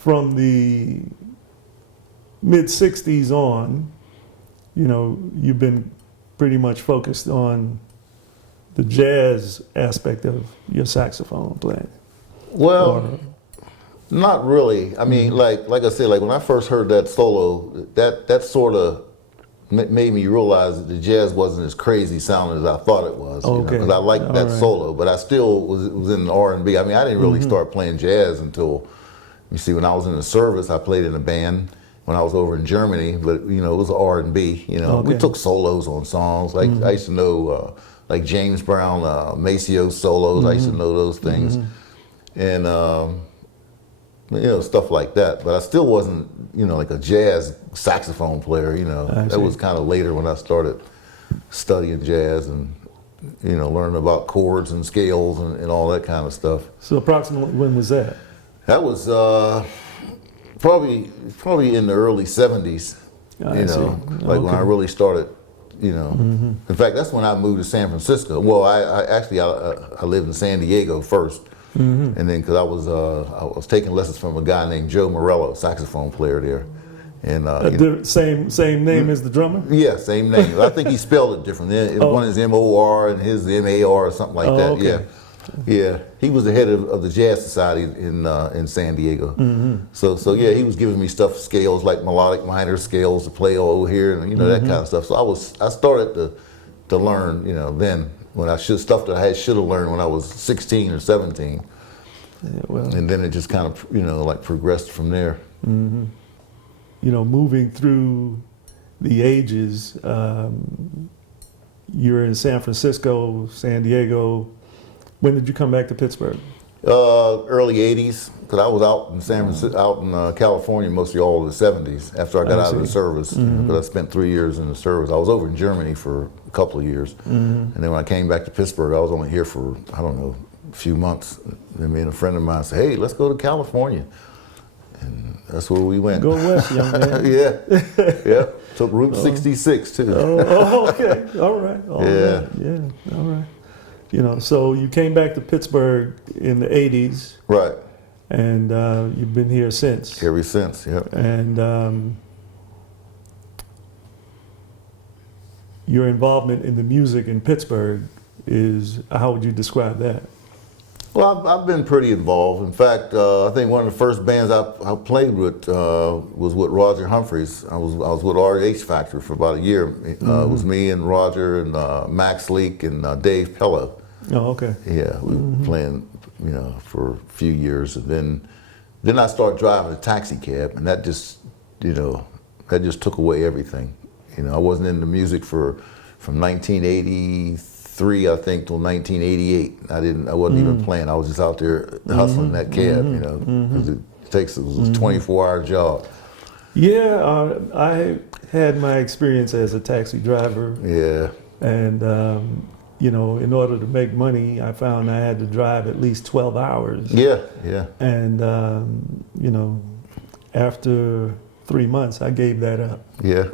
from the mid-'60s on, you've been pretty much focused on the jazz aspect of your saxophone playing. Well, not really. I mean, like I said, like when I first heard that solo, that sort of made me realize that the jazz wasn't as crazy sounding as I thought it was. Okay. Because I liked that solo, but I still was in R&B. I mean, I didn't really start playing jazz until, you see, when I was in the service, I played in a band when I was over in Germany, but it was R&B. We took solos on songs. Like I used to know, like James Brown, Maceo solos. I used to know those things, and stuff like that. But I still wasn't, like a jazz saxophone player. That was kind of later when I started studying jazz and learning about chords and scales and all that kind of stuff. So approximately when was that? That was probably in the early '70s. Like when I really started. In fact, that's when I moved to San Francisco. Well, I lived in San Diego first, and then because I was taking lessons from a guy named Joe Morello, saxophone player there, and the same name as the drummer. Yeah, same name. I think he spelled it different. One is M-O-R and his M-A-R or something like that. Okay. Yeah. He was the head of the Jazz Society in San Diego. So yeah, he was giving me scales like melodic minor scales to play over here, and that kind of stuff. So I started to learn, then when stuff that I should have learned when I was 16 or 17. Yeah, well, and then it just kind of like progressed from there. Moving through the ages, you're in San Francisco, San Diego. When did you come back to Pittsburgh? Early '80s, because I was out in out in California mostly all of the '70s after I got out of the service. Because I spent 3 years in the service. I was over in Germany for a couple of years, and then when I came back to Pittsburgh, I was only here for a few months. And me and a friend of mine said, "Hey, let's go to California," and that's where we went. Go west, young man. Yeah. Took Route 66 too. Okay. All right. Yeah. Yeah. All right. So you came back to Pittsburgh in the '80s, right? And you've been here since. Ever since, yeah. And your involvement in the music in Pittsburgh how would you describe that? Well, I've been pretty involved. In fact, I think one of the first bands I played with was with Roger Humphreys. I was with RH Factor for about a year. It was me and Roger and Max Leak and Dave Pello. Oh, okay. Yeah, we were playing, for a few years, and then I started driving a taxi cab, and that just took away everything. I wasn't into music from 1983, I think, till 1988. I wasn't even playing. I was just out there hustling that cab, because it was a 24-hour job. Yeah, I had my experience as a taxi driver. Yeah. And in order to make money, I found I had to drive at least 12 hours. Yeah. And after 3 months, I gave that up. Yeah.